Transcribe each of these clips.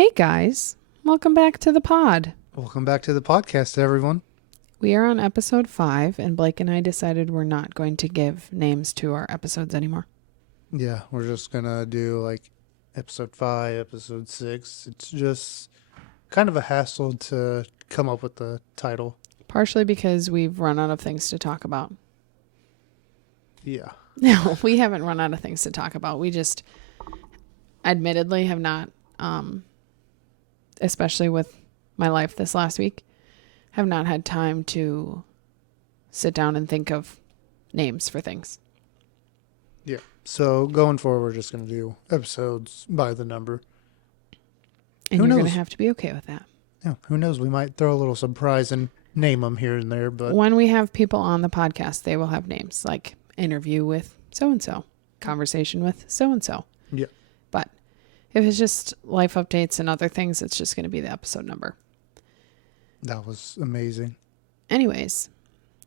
Hey guys, welcome back to the pod. Welcome back to the podcast, everyone. We are on episode 5, and Blake and I decided we're not going to give names to our episodes anymore. Yeah, we're just going to do like episode 5, episode 6. It's just kind of a hassle to come up with the title. Partially because we've run out of things to talk about. Yeah. No, we haven't run out of things to talk about. We just admittedly have not, especially with my life this last week, have not had time to sit down and think of names for things. Yeah. So going forward, we're just going to do episodes by the number. And you're going to have to be okay with that. Yeah. Who knows? We might throw a little surprise and name them here and there. But when we have people on the podcast, they will have names like interview with so-and-so, conversation with so-and-so. Yeah. But if it's just life updates and other things, it's just going to be the episode number. That was amazing. Anyways,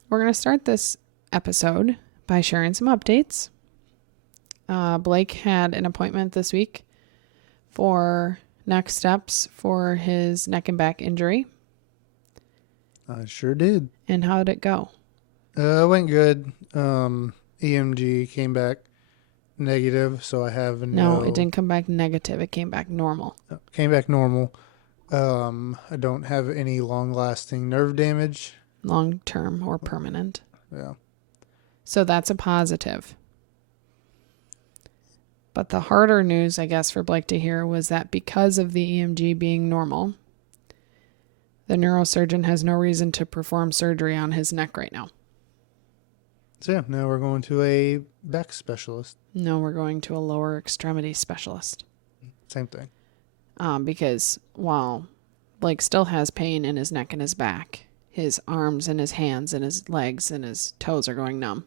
we're going to start this episode by sharing some updates. Blake had an appointment this week for next steps for his neck and back injury. I sure did. And how did it go? It went good. EMG came back negative, so I have No, it didn't come back negative. It came back normal. Came back normal. I don't have any long-lasting nerve damage. Long-term or permanent. Yeah. So that's a positive. But the harder news, I guess, for Blake to hear was that because of the EMG being normal, the neurosurgeon has no reason to perform surgery on his neck right now. So yeah, now we're going to a back specialist. No, we're going to a lower extremity specialist. Same thing. Because while Blake still has pain in his neck and his back, his arms and his hands and his legs and his toes are going numb.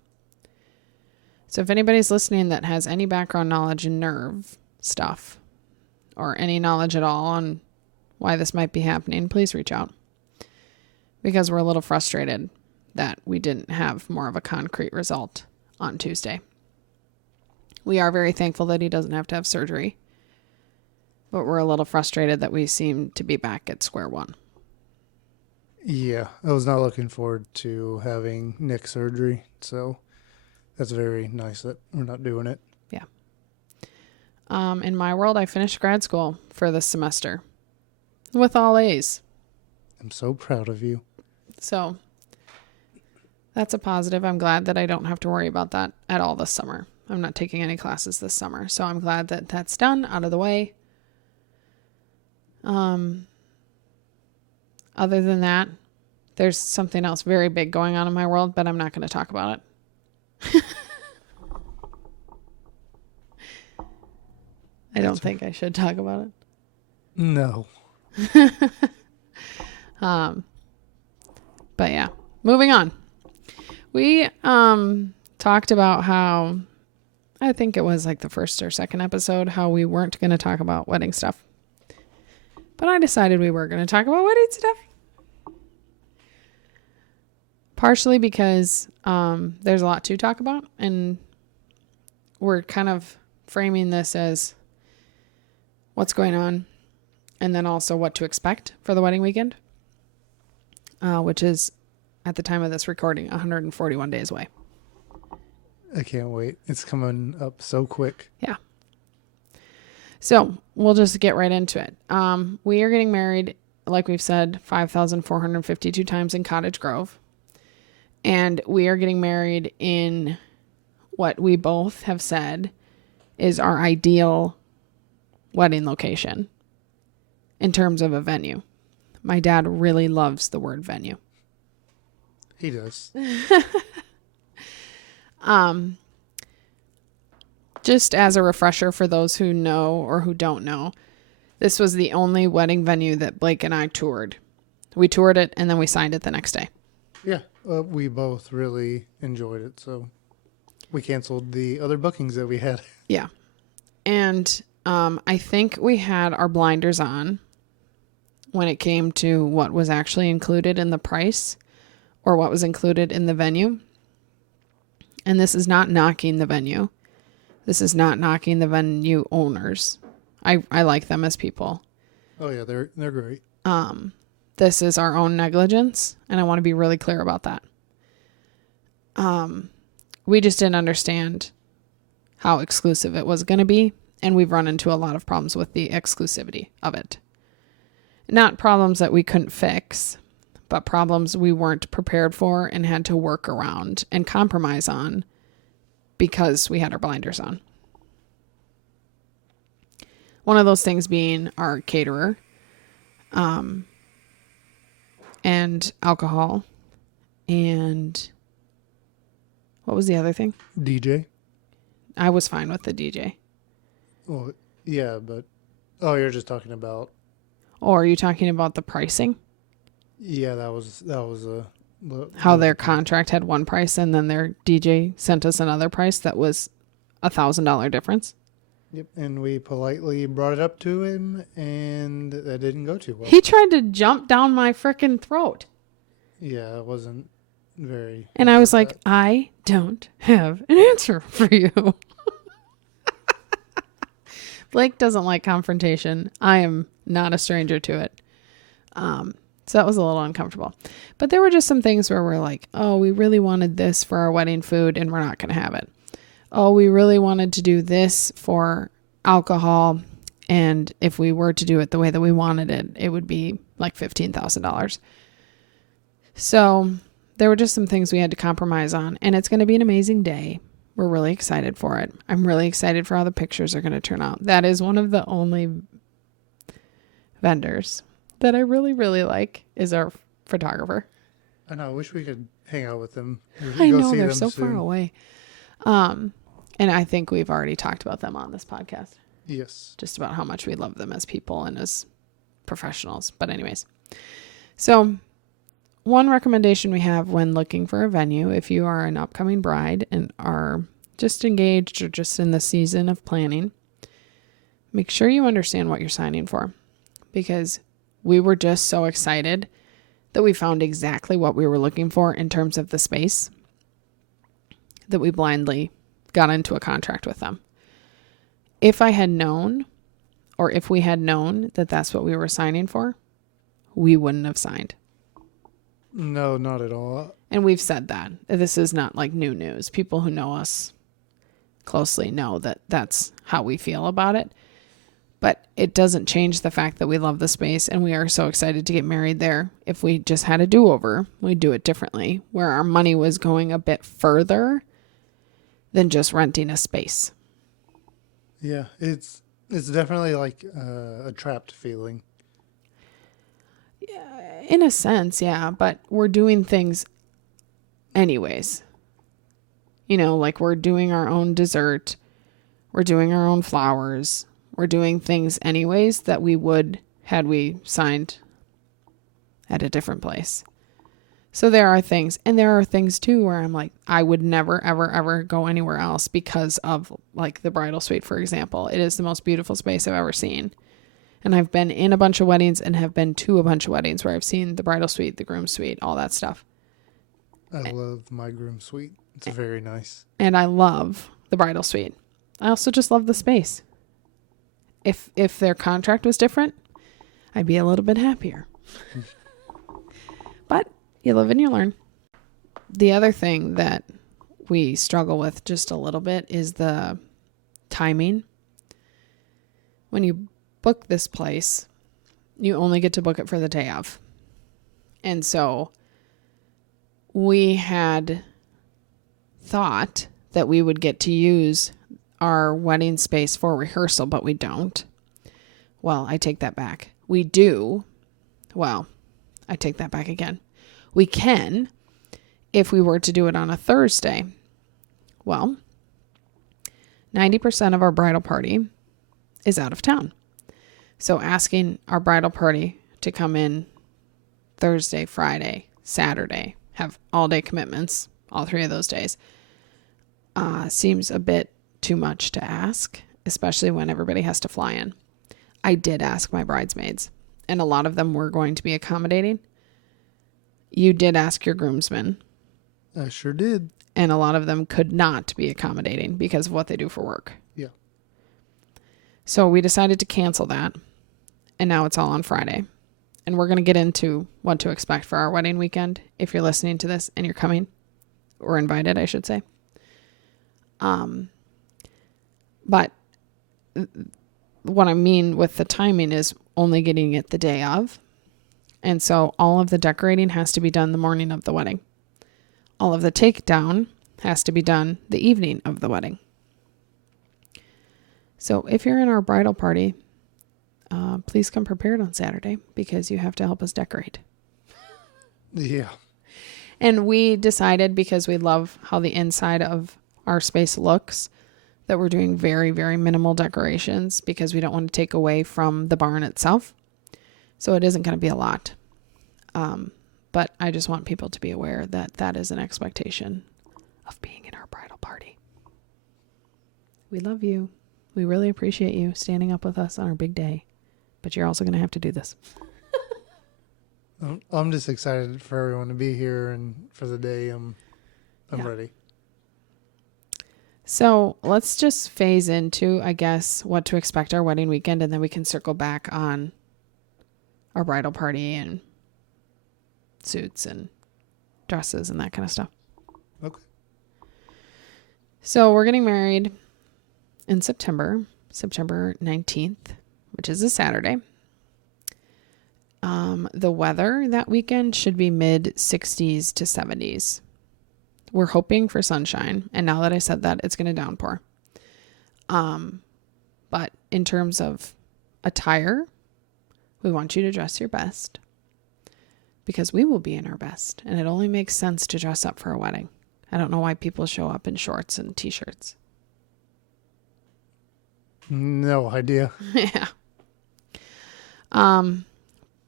So if anybody's listening that has any background knowledge in nerve stuff or any knowledge at all on why this might be happening, please reach out. Because we're a little frustrated that we didn't have more of a concrete result on Tuesday. We are very thankful that he doesn't have to have surgery, but we're a little frustrated that we seem to be back at square one. Yeah, I was not looking forward to having neck surgery, so that's very nice that we're not doing it. Yeah. In my world, I finished grad school for this semester with all A's. I'm so proud of you. So that's a positive. I'm glad that I don't have to worry about that at all this summer. I'm not taking any classes this summer, so I'm glad that that's done, out of the way. Other than that, there's something else very big going on in my world, but I'm not going to talk about it. I don't think I should talk about it. No. But yeah, moving on. We talked about how, I think it was like the first or second episode, how we weren't going to talk about wedding stuff. But I decided we were going to talk about wedding stuff. Partially because there's a lot to talk about, and we're kind of framing this as what's going on and then also what to expect for the wedding weekend, which is, at the time of this recording, 141 days away. I can't wait. It's coming up so quick. Yeah. So we'll just get right into it. We are getting married, like we've said, 5,452 times in Cottage Grove. And we are getting married in what we both have said is our ideal wedding location in terms of a venue. My dad really loves the word venue. He does. Just as a refresher for those who know or who don't know, this was the only wedding venue that Blake and I toured. We toured it and then we signed it the next day. Yeah, we both really enjoyed it, so we canceled the other bookings that we had. Yeah. And I think we had our blinders on when it came to what was actually included in the price or what was included in the venue. And this is not knocking the venue. This is not knocking the venue owners. I like them as people. Oh yeah, they're great. This is our own negligence, and I want to be really clear about that. We just didn't understand how exclusive it was going to be, and we've run into a lot of problems with the exclusivity of it. Not problems that we couldn't fix, but problems we weren't prepared for and had to work around and compromise on because we had our blinders on. One of those things being our caterer, and alcohol, and what was the other thing? DJ. I was fine with the DJ. Well, yeah, but you're just talking about. Or are you talking about the pricing? Yeah, that was how their contract had one price and then their DJ sent us another price that was $1,000 difference. Yep, and we politely brought it up to him, and that didn't go too well. He tried to jump down my frickin' throat. Yeah, it wasn't very. And I was like, I don't have an answer for you. Blake doesn't like confrontation. I am not a stranger to it. So that was a little uncomfortable. But there were just some things where we're like, oh, we really wanted this for our wedding food and we're not going to have it. Oh, we really wanted to do this for alcohol. And if we were to do it the way that we wanted it, it would be like $15,000. So there were just some things we had to compromise on. And it's going to be an amazing day. We're really excited for it. I'm really excited for how the pictures are going to turn out. That is one of the only vendors that I really, really like is our photographer. I know. I wish we could hang out with them. I know, they're so far away. And I think we've already talked about them on this podcast. Yes. Just about how much we love them as people and as professionals. But anyways, so one recommendation we have when looking for a venue, if you are an upcoming bride and are just engaged or just in the season of planning, make sure you understand what you're signing for, because we were just so excited that we found exactly what we were looking for in terms of the space that we blindly got into a contract with them. If I had known, or if we had known that that's what we were signing for, we wouldn't have signed. No, not at all. And we've said that. This is not like new news. People who know us closely know that that's how we feel about it. But it doesn't change the fact that we love the space and we are so excited to get married there. If we just had a do-over, we'd do it differently, where our money was going a bit further than just renting a space. Yeah, it's definitely like a trapped feeling. In a sense, yeah, but we're doing things anyways. You know, like we're doing our own dessert. We're doing our own flowers. We're doing things anyways that we would had we signed at a different place. So there are things, and there are things too where I'm like, I would never, ever, ever go anywhere else because of like the bridal suite, for example. It is the most beautiful space I've ever seen. And I've been in a bunch of weddings and have been to a bunch of weddings where I've seen the bridal suite, the groom suite, all that stuff. I love my groom suite. It's very nice. And I love the bridal suite. I also just love the space. If their contract was different, I'd be a little bit happier. But you live and you learn. The other thing that we struggle with just a little bit is the timing. When you book this place, you only get to book it for the day of. And so we had thought that we would get to use our wedding space for rehearsal, but we don't. Well, I take that back. We do. Well, I take that back again. We can if we were to do it on a Thursday. Well, 90% of our bridal party is out of town. So asking our bridal party to come in Thursday, Friday, Saturday, have all day commitments, all 3 of those days, seems a bit too much to ask, especially when everybody has to fly in. I did ask my bridesmaids, and a lot of them were going to be accommodating. You did ask your groomsmen. I sure did. And a lot of them could not be accommodating because of what they do for work. Yeah. So we decided to cancel that. And now it's all on Friday. And we're going to get into what to expect for our wedding weekend if you're listening to this and you're coming, or invited, I should say. But what I mean with the timing is only getting it the day of. And so all of the decorating has to be done the morning of the wedding. All of the takedown has to be done the evening of the wedding. So if you're in our bridal party, please come prepared on Saturday because you have to help us decorate. Yeah. And we decided, because we love how the inside of our space looks, that we're doing very, very minimal decorations because we don't want to take away from the barn itself. So it isn't going to be a lot. But I just want people to be aware that that is an expectation of being in our bridal party. We love you. We really appreciate you standing up with us on our big day. But you're also going to have to do this. I'm just excited for everyone to be here and for the day. I'm ready. So let's just phase into, I guess, what to expect our wedding weekend, and then we can circle back on our bridal party and suits and dresses and that kind of stuff. Okay. So we're getting married in September 19th, which is a Saturday. The weather that weekend should be mid 60s to 70s. We're hoping for sunshine. And now that I said that, it's going to downpour. But in terms of attire, we want you to dress your best because we will be in our best. And it only makes sense to dress up for a wedding. I don't know why people show up in shorts and t-shirts. No idea. Yeah.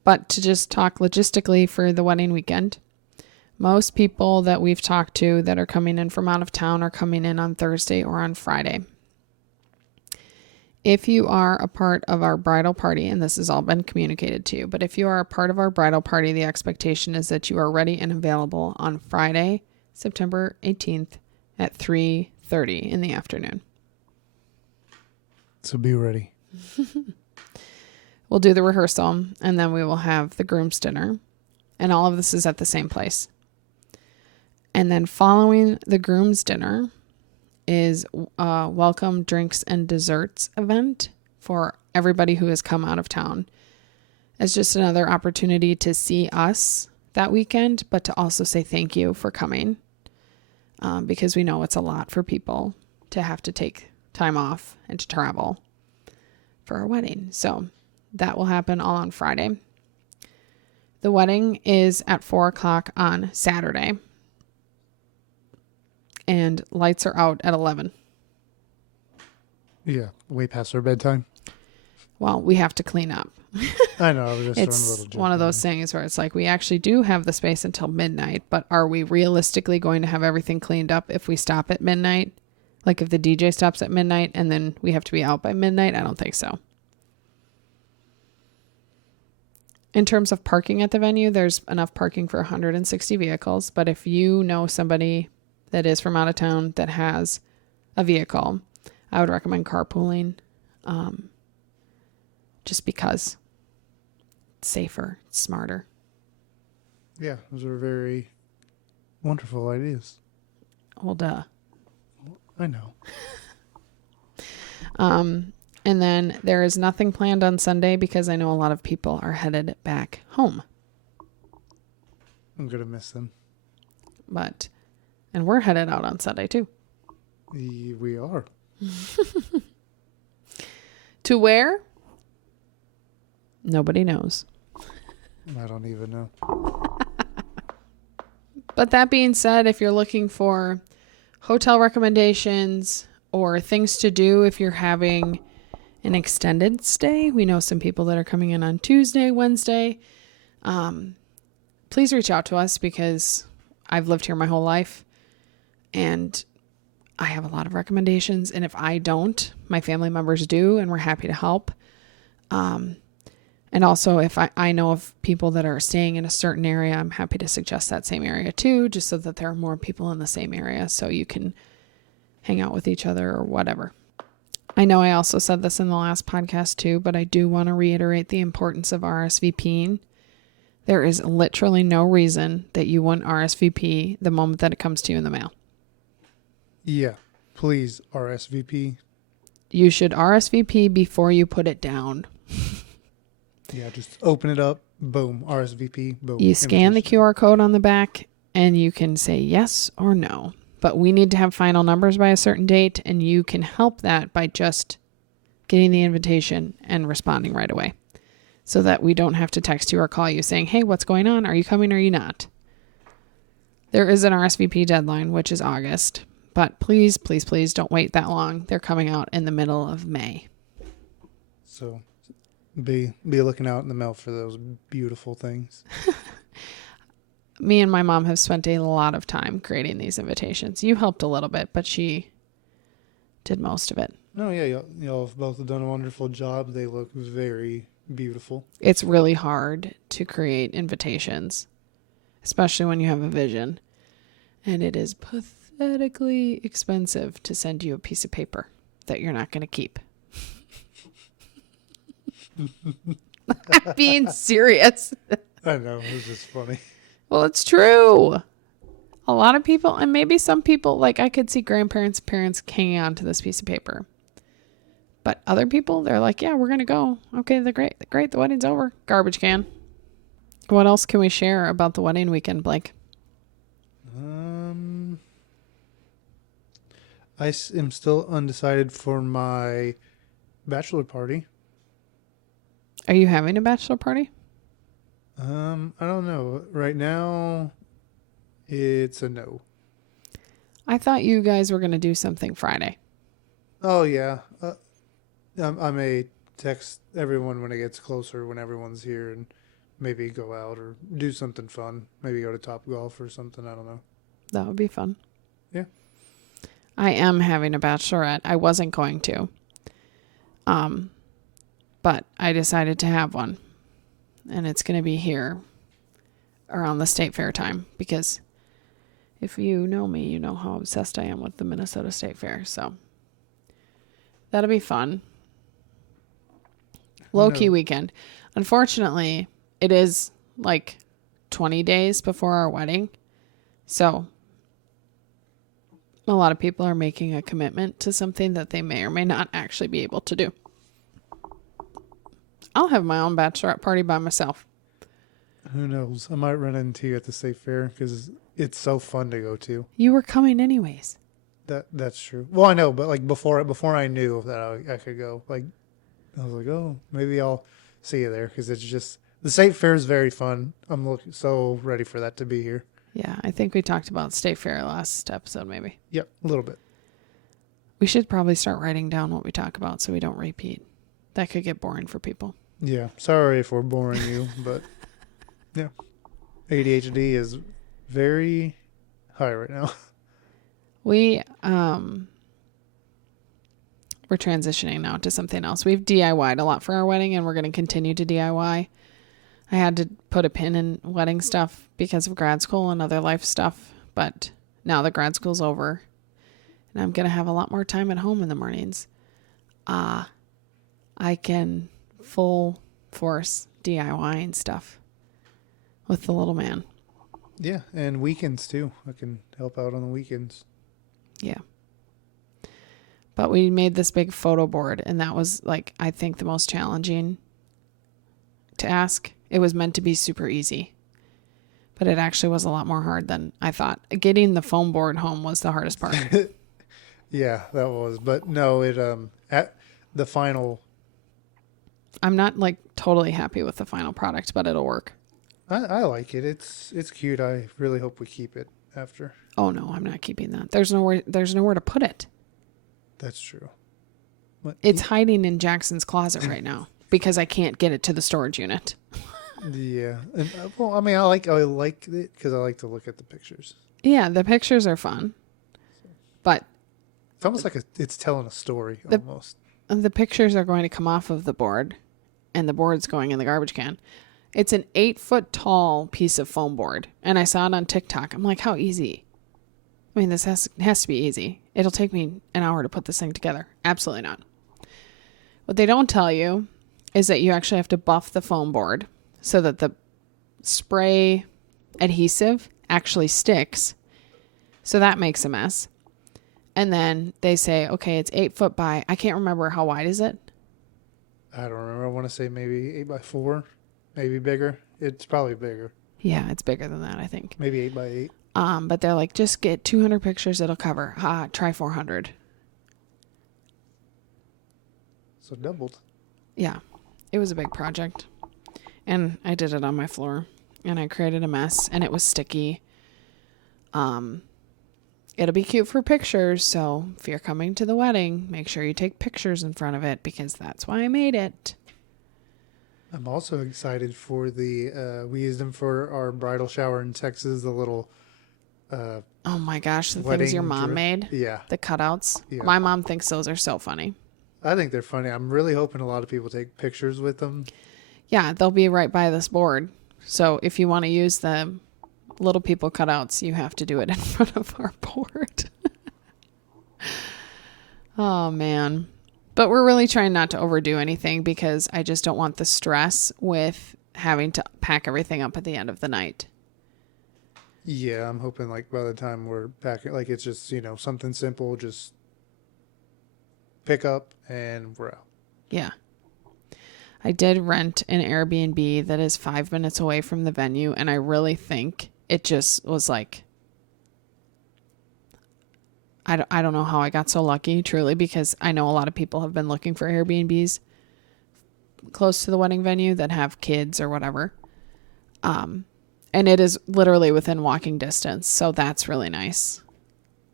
But to just talk logistically for the wedding weekend, most people that we've talked to that are coming in from out of town are coming in on Thursday or on Friday. If you are a part of our bridal party, and this has all been communicated to you, but if you are a part of our bridal party, the expectation is that you are ready and available on Friday, September 18th at 3:30 in the afternoon. So be ready. We'll do the rehearsal, and then we will have the groom's dinner. And all of this is at the same place. And then following the groom's dinner is a welcome drinks and desserts event for everybody who has come out of town. It's just another opportunity to see us that weekend, but to also say thank you for coming. Because we know it's a lot for people to have to take time off and to travel for our wedding. So that will happen all on Friday. The wedding is at 4:00 on Saturday. And lights are out at 11. Yeah, way past our bedtime. Well, we have to clean up. I know. I was just throwing a It's little joke one of in those there. things where it's like, we actually do have the space until midnight, but are we realistically going to have everything cleaned up if we stop at midnight? Like if the DJ stops at midnight and then we have to be out by midnight? I don't think so. In terms of parking at the venue, there's enough parking for 160 vehicles. But if you know somebody that is from out of town that has a vehicle, I would recommend carpooling. Just because it's safer, it's smarter. Yeah, those are very wonderful ideas. Well, duh. I know. And then there is nothing planned on Sunday because I know a lot of people are headed back home. I'm going to miss them. And we're headed out on Sunday too. We are. To where? Nobody knows. I don't even know. But that being said, if you're looking for hotel recommendations or things to do if you're having an extended stay, we know some people that are coming in on Tuesday, Wednesday. Please reach out to us because I've lived here my whole life and I have a lot of recommendations. And if I don't, my family members do, and we're happy to help. And also if I know of people that are staying in a certain area, I'm happy to suggest that same area too, just so that there are more people in the same area so you can hang out with each other or whatever. I know I also said this in the last podcast too, but I do want to reiterate the importance of RSVPing. There is literally no reason that you wouldn't RSVP the moment that it comes to you in the mail. Yeah, please RSVP. You should RSVP before you put it down. Yeah, just open it up. Boom. RSVP. Boom. You scan the Invitation. QR code on the back and you can say yes or no. But we need to have final numbers by a certain date, and you can help that by just getting the invitation and responding right away so that we don't have to text you or call you saying, hey, what's going on? Are you coming or are you not? There is an RSVP deadline, which is August, but please, please, please don't wait that long. They're coming out in the middle of May. So be looking out in the mail for those beautiful things. Me and my mom have spent a lot of time creating these invitations. You helped a little bit, but she did most of it. No, yeah, y'all have both done a wonderful job. They look very beautiful. It's really hard to create invitations, especially when you have a vision. And it is pathetically expensive to send you a piece of paper that you're not going to keep. I'm being serious. I know, it's just funny. Well, it's true. A lot of people, and maybe some people, like I could see grandparents, parents hanging on to this piece of paper. But other people, they're like, yeah, we're going to go. Okay, they're great. Great, the wedding's over. Garbage can. What else can we share about the wedding weekend, Blake? I am still undecided for my bachelor party. Are you having a bachelor party? I don't know. Right now, it's a no. I thought you guys were going to do something Friday. Oh, yeah. I may text everyone when it gets closer, when everyone's here, and maybe go out or do something fun. Maybe go to Topgolf or something. I don't know. That would be fun. Yeah. I am having a bachelorette. I wasn't going to. But I decided to have one. And it's going to be here around the state fair time, because if you know me, you know how obsessed I am with the Minnesota State Fair. So that'll be fun. Low-key weekend. Unfortunately, it is like 20 days before our wedding. So a lot of people are making a commitment to something that they may or may not actually be able to do. I'll have my own bachelorette party by myself. Who knows? I might run into you at the state fair because it's so fun to go to. You were coming anyways. That's true. Well, I know, but like before I knew that I could go, like I was like, oh, maybe I'll see you there, because it's just the state fair is very fun. I'm so ready for that to be here. Yeah, I think we talked about state fair last episode, maybe. Yep, a little bit. We should probably start writing down what we talk about so we don't repeat. That could get boring for people. Yeah, sorry if we're boring you, but yeah, ADHD is very high right now. We're transitioning now to something else. We've DIY'd a lot for our wedding, and we're going to continue to DIY. I had to put a pin in wedding stuff because of grad school and other life stuff, but now the grad school's over, and I'm going to have a lot more time at home in the mornings. I can full force DIY and stuff with the little man. Yeah, and weekends too. I can help out on the weekends. Yeah. But we made this big photo board, and that was, like, I think the most challenging to ask. It was meant to be super easy, but it actually was a lot more hard than I thought. Getting the foam board home was the hardest part. Yeah, that was. But no, it at the final. I'm not like totally happy with the final product, but it'll work. I like it. It's cute. I really hope we keep it after. Oh no, I'm not keeping that. There's nowhere to put it. That's true. But It's hiding in Jackson's closet right now because I can't get it to the storage unit. yeah, and well, I mean, I like it because I like to look at the pictures. Yeah, the pictures are fun, but It's almost like it's telling a story The- almost. the pictures are going to come off of the board, and the board's going in the garbage can. It's an 8-foot tall piece of foam board, and I saw it on TikTok. I'm like, how easy? I mean, this has to be easy. It'll take me an hour to put this thing together. Absolutely not. What they don't tell you is that you actually have to buff the foam board so that the spray adhesive actually sticks. So that makes a mess. And then they say, okay, it's 8 foot by, I can't remember how wide is it? I don't remember. I want to say maybe 8x4, maybe bigger. It's probably bigger. Yeah, it's bigger than that, I think. Maybe 8x8. But they're like, just get 200 pictures, it'll cover. Try 400. So doubled. Yeah, it was a big project. And I did it on my floor. And I created a mess, and it was sticky. It'll be cute for pictures, so if you're coming to the wedding, make sure you take pictures in front of it, because that's why I made it. I'm also excited for we used them for our bridal shower in Texas, the little Oh my gosh, the wedding things your mom made. Yeah. The cutouts. Yeah. My mom thinks those are so funny. I think they're funny. I'm really hoping a lot of people take pictures with them. Yeah, they'll be right by this board. So if you want to use the little people cutouts, you have to do it in front of our board. Oh, man. But we're really trying not to overdo anything, because I just don't want the stress with having to pack everything up at the end of the night. Yeah, I'm hoping like by the time we're packing, like it's just, something simple, just pick up and we're out. Yeah. I did rent an Airbnb that is 5 minutes away from the venue, and I really think it just was like, I don't know how I got so lucky, truly, because I know a lot of people have been looking for Airbnbs close to the wedding venue that have kids or whatever. And it is literally within walking distance, so that's really nice.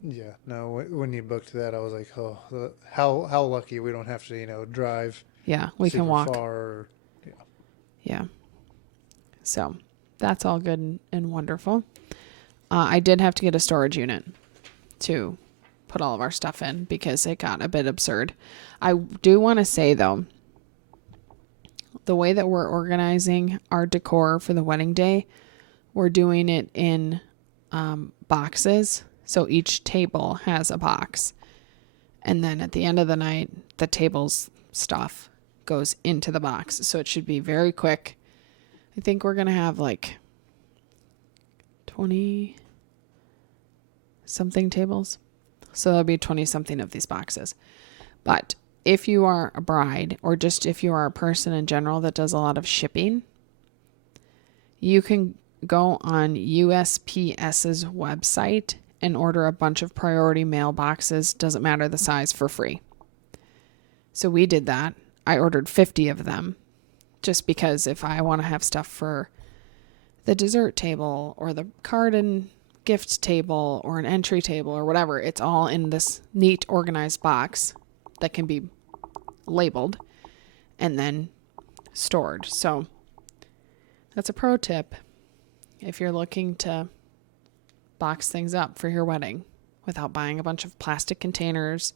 Yeah, no, when you booked that, I was like, oh, how lucky we don't have to, drive. Yeah, we can walk. Far. Yeah. So that's all good and wonderful. I did have to get a storage unit to put all of our stuff in, because it got a bit absurd. I do want to say, though, the way that we're organizing our decor for the wedding day, we're doing it in boxes. So each table has a box. And then at the end of the night, the table's stuff goes into the box. So it should be very quick. I think we're going to have like 20 something tables. So there'll be 20 something of these boxes. But if you are a bride, or just if you are a person in general that does a lot of shipping, you can go on USPS's website and order a bunch of priority mail boxes, doesn't matter the size, for free. So we did that. I ordered 50 of them, just because if I want to have stuff for the dessert table or the card and gift table or an entry table or whatever, it's all in this neat organized box that can be labeled and then stored. So that's a pro tip if you're looking to box things up for your wedding without buying a bunch of plastic containers.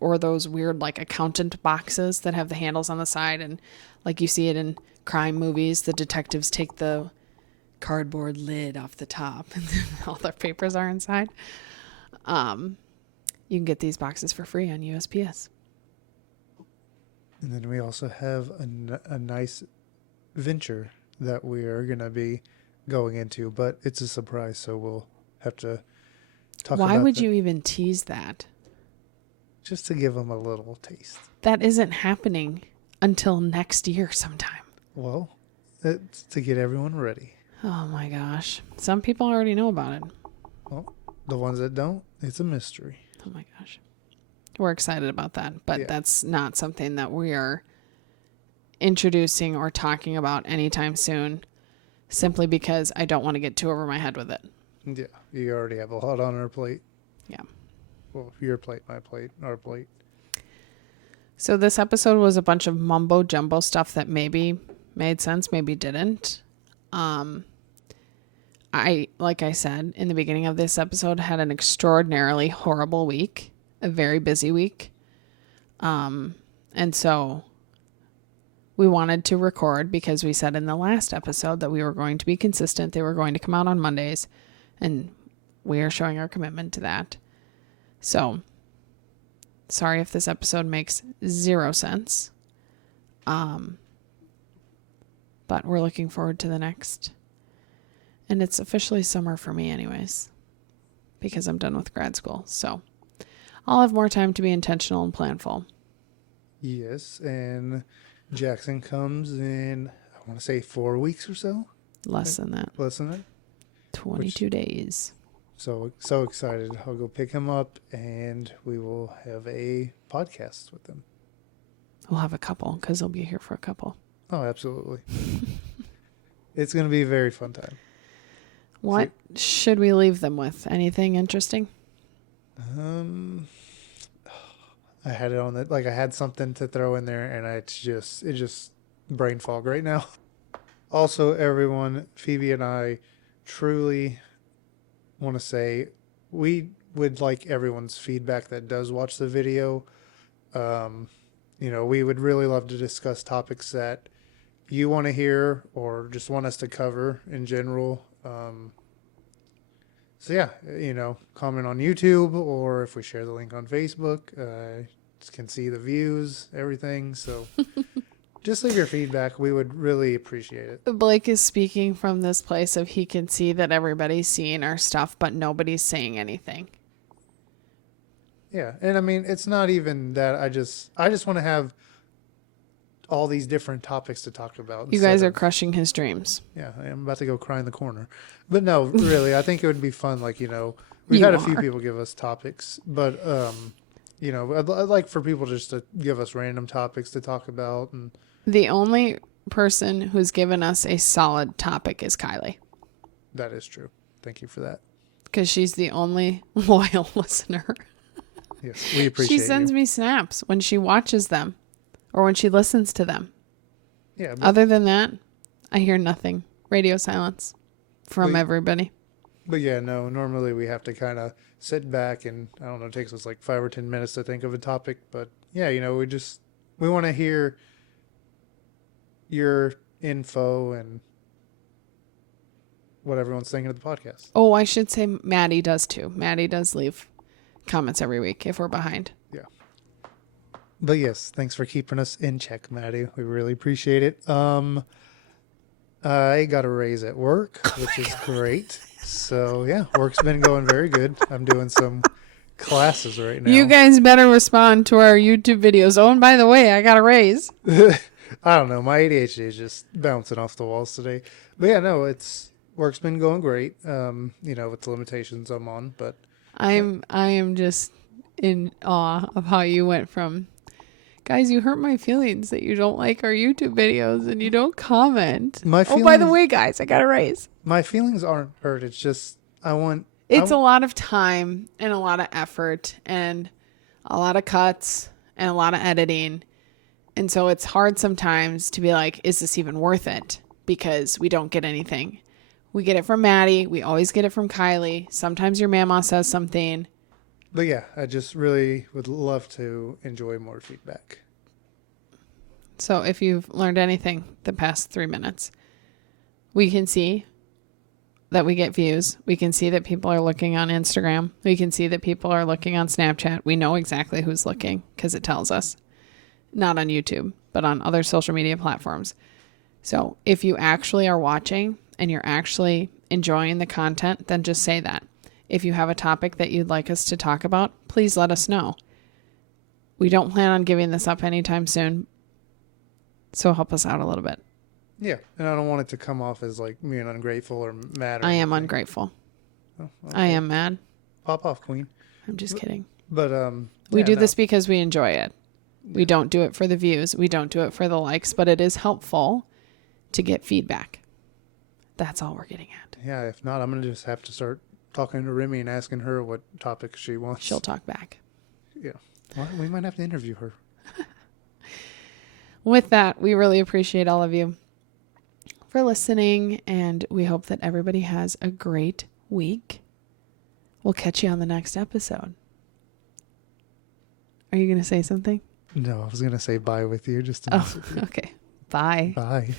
Or those weird like accountant boxes that have the handles on the side, and like you see it in crime movies, the detectives take the cardboard lid off the top and all their papers are inside. You can get these boxes for free on USPS. And then we also have a nice venture that we are going to be going into, but it's a surprise, so we'll have to talk about it. Why would you even tease that? Just to give them a little taste. That isn't happening until next year sometime. Well, it's to get everyone ready. Oh my gosh. Some people already know about it. Well, the ones that don't, it's a mystery. Oh my gosh. We're excited about that, but that's not something that we are introducing or talking about anytime soon, simply because I don't want to get too over my head with it. Yeah, you already have a lot on our plate. Yeah. Well, your plate, my plate, our plate. So this episode was a bunch of mumbo jumbo stuff that maybe made sense, maybe didn't. Like I said in the beginning of this episode, had an extraordinarily horrible week, a very busy week. And so we wanted to record because we said in the last episode that we were going to be consistent. They were going to come out on Mondays, and we are showing our commitment to that. So Sorry if this episode makes zero sense. But we're looking forward to the next. And it's officially summer for me anyways, because I'm done with grad school. So I'll have more time to be intentional and planful. Yes, and Jackson comes in, I want to say 4 weeks or so. Less than that. Less than that. 22 days. So excited. I'll go pick him up and we will have a podcast with him. We'll have a couple because he'll be here for a couple. Oh, absolutely. It's going to be a very fun time. What should we leave them with? Anything interesting? I had it on I had something to throw in there and it's just brain fog right now. Also, everyone, Phoebe and I truly want to say we would like everyone's feedback that does watch the video. We would really love to discuss topics that you want to hear or just want us to cover in general. Comment on YouTube, or if we share the link on Facebook, can see the views, everything. So just leave your feedback. We would really appreciate it. Blake is speaking from this place of he can see that everybody's seeing our stuff, but nobody's saying anything. Yeah. And I mean, it's not even that I just want to have all these different topics to talk about. You guys are crushing his dreams. Yeah, I am about to go cry in the corner. But no, really, I think it would be fun. We've had a few people give us topics, but, I'd like for people just to give us random topics to talk about. And the only person who's given us a solid topic is Kylie. That is true. Thank you for that. Because she's the only loyal listener. Yes, we appreciate it. She sends me snaps when she watches them. Or when she listens to them. Yeah. Other than that, I hear nothing. Radio silence from everybody. But yeah, no, normally we have to kind of sit back and, I don't know, it takes us like 5 or 10 minutes to think of a topic. But yeah, we want to hear your info and what everyone's thinking of the podcast. Oh, I should say Maddie does too. Maddie does leave comments every week if we're behind. Yeah. But yes, thanks for keeping us in check, Maddie. We really appreciate it. I got a raise at work, which is great. So yeah, work's been going very good. I'm doing some classes right now. You guys better respond to our YouTube videos. Oh, and by the way, I got a raise. I don't know. My ADHD is just bouncing off the walls today. But yeah, no, work's been going great. With the limitations I'm on, but I am just in awe of how you went from, guys, you hurt my feelings that you don't like our YouTube videos and you don't comment. Oh, by the way, guys, I got a raise. My feelings aren't hurt. It's just It's a lot of time and a lot of effort and a lot of cuts and a lot of editing. And so it's hard sometimes to be like, is this even worth it? Because we don't get anything. We get it from Maddie. We always get it from Kylie. Sometimes your mama says something. But yeah, I just really would love to enjoy more feedback. So if you've learned anything the past 3 minutes, we can see that we get views. We can see that people are looking on Instagram. We can see that people are looking on Snapchat. We know exactly who's looking because it tells us. Not on YouTube, but on other social media platforms. So if you actually are watching and you're actually enjoying the content, then just say that. If you have a topic that you'd like us to talk about, please let us know. We don't plan on giving this up anytime soon, so help us out a little bit. Yeah, and I don't want it to come off as like being ungrateful or mad. I am ungrateful. Oh, okay. I am mad. Pop off, Queen. I'm just kidding. But we do this because we enjoy it. We don't do it for the views. We don't do it for the likes, but it is helpful to get feedback. That's all we're getting at. Yeah, if not, I'm going to just have to start talking to Remy and asking her what topic she wants. She'll talk back. Yeah. Well, we might have to interview her. With that, we really appreciate all of you for listening, and we hope that everybody has a great week. We'll catch you on the next episode. Are you going to say something? No, I was going to say bye with you just to mess with you. Okay. Bye. Bye.